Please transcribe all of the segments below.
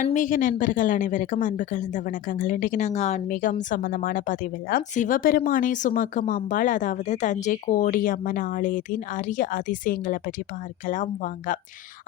ஆன்மீக நண்பர்கள் அனைவருக்கும் அன்பு கலந்த வணக்கங்கள். இன்றைக்கு நாங்கள் ஆன்மீகம் சம்பந்தமான பதிவில் சிவபெருமானை சுமக்கும் அம்பாள் அதாவது தஞ்சை கோடியம்மன் ஆலயத்தின் அரிய அதிசயங்களை பற்றி பார்க்கலாம் வாங்க.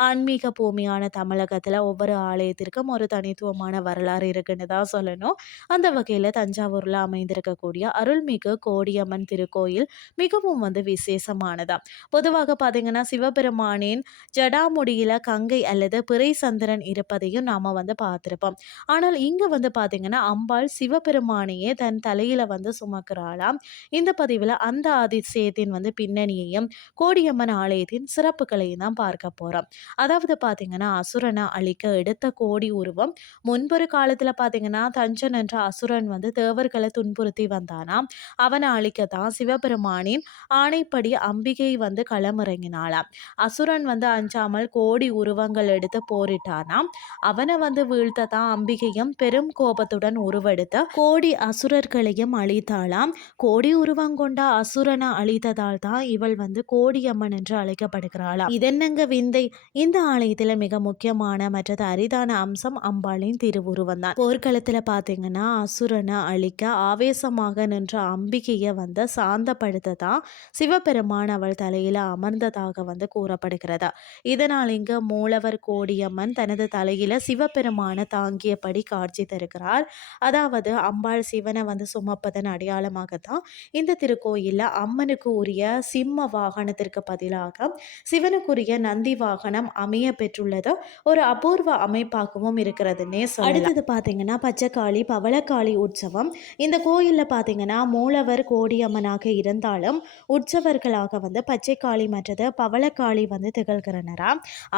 ஆன்மீக பூமியான தமிழகத்தில் ஒவ்வொரு ஆலயத்திற்கும் ஒரு தனித்துவமான வரலாறு இருக்குன்னு தான் சொல்லணும். அந்த வகையில் தஞ்சாவூரில் அமைந்திருக்கக்கூடிய அருள்மிகு கோடியம்மன் திருக்கோயில் மிகவும் வந்து விசேஷமானதாம் பொதுவாக பார்த்தீங்கன்னா சிவபெருமானின் ஜடாமுடியில் கங்கை அல்லது பிறை சந்திரன் இருப்பதையும் நாம் வந்து பார்த்துருப்போம். ஆனால் இங்கே வந்து பார்த்தீங்கன்னா அம்பாள் சிவபெருமானையே தன் தலையில் வந்து சுமக்கிறாளாம். இந்த பதிவில் அந்த அதிசயத்தின் வந்து பின்னணியையும் கோடியம்மன் ஆலயத்தின் சிறப்புகளையும் தான் பார்க்க போகிறோம் அதாவது பார்த்தீங்கன்னா அசுரனை அழிக்க எடுத்த கோடி உருவம் முன்பொரு காலத்தில் பார்த்தீங்கன்னா தஞ்சன் என்ற அசுரன் வந்து தேவர்களை துன்புறுத்தி வந்தானாம். அவனை அழிக்க தான் சிவபெருமானின் ஆணைப்படி அம்பிகை வந்து களமிறங்கினாளாம். அசுரன் வந்து அஞ்சாமல் கோடி உருவங்கள் எடுத்து போரிட்டானாம். அவனை வந்து வீழ்த்த தான் அம்பிகையும் பெரும் கோபத்துடன் உருவெடுத்த கோடி அசுரர்களையும் அழித்தாளாம். கோடி உருவம் கொண்ட அசுரனை அழித்ததால் தான் இவள் வந்து கோடியம்மன் என்று அழைக்கப்படுகிறாளாம். இதென்னங்க விந்தை? இந்த ஆலயத்தில் மிக முக்கியமான மற்றது அரிதான அம்சம் அம்பாளின் திருவுருவம் தான். போர்க்களத்துல பாத்தீங்கன்னா அசுரனை அழிக்க ஆவேசமாக நின்ற அம்பிகையை வந்து சாந்தப்படுத்த தான் சிவபெருமான் அவள் தலையில அமர்ந்ததாக வந்து கூறப்படுகிறதா. இதனால் இங்கு மூலவர் கோடியம்மன் தனது தலையில சிவபெருமான தாங்கியபடி காட்சி தருகிறார். அதாவது அம்பாள் சிவனை வந்து சுமப்பதன் அடையாளமாகத்தான் இந்த திருக்கோயிலில் அம்மனுக்கு உரிய சிம்ம வாகனத்திற்கு பதிலாக சிவனுக்குரிய நந்தி வாகனம் அமைய பெற்றுள்ளது. ஒரு அபூர்வ அமைப்பாகவும் இருக்கிறதுன்னே அடுத்தது பார்த்தீங்கன்னா பச்சைக்காளி பவளக்காளி உற்சவம். இந்த கோயிலில் பார்த்தீங்கன்னா மூலவர் கோடியம்மனாக இருந்தாலும் உற்சவர்களாக வந்து பச்சைக்காளி மற்றது பவளக்காளி வந்து திகழ்கிறனரா?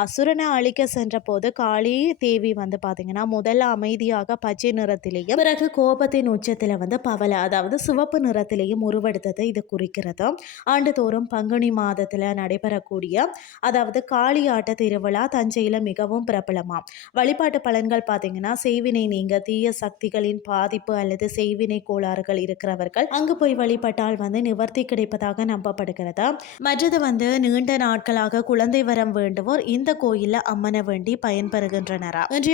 அசுரனை அழிக்க சென்ற போது காளி தேவி வந்து பார்த்தீங்கன்னா முதல்ல அமைதியாக பச்சை நிறத்திலேயும் பிறகு கோபத்தின் உச்சத்தில் வந்து பவள அதாவது சிவப்பு நிறத்திலேயும் உருவெடுத்ததை இது குறிக்கிறது. ஆண்டுதோறும் பங்குனி மாதத்தில் நடைபெறக்கூடிய அதாவது காளியாட்ட திருவிழா தஞ்சையில் மிகவும் பிரபலமாம் வழிபாட்டு பலன்கள் பார்த்தீங்கன்னா செய்வினை நீங்க தீய சக்திகளின் பாதிப்பு அல்லது செய்வினை கோளாறுகள் இருக்கிறவர்கள் அங்கு போய் வழிபட்டால் வந்து நிவர்த்தி கிடைப்பதாக நம்பப்படுகிறது. மற்றது வந்து நீண்ட நாட்களாக குழந்தை வரம் வேண்டுவோர் இந்த கோயிலில் அம்மனை வேண்டி பயன்பெறுகின்றனரா? இன்றைய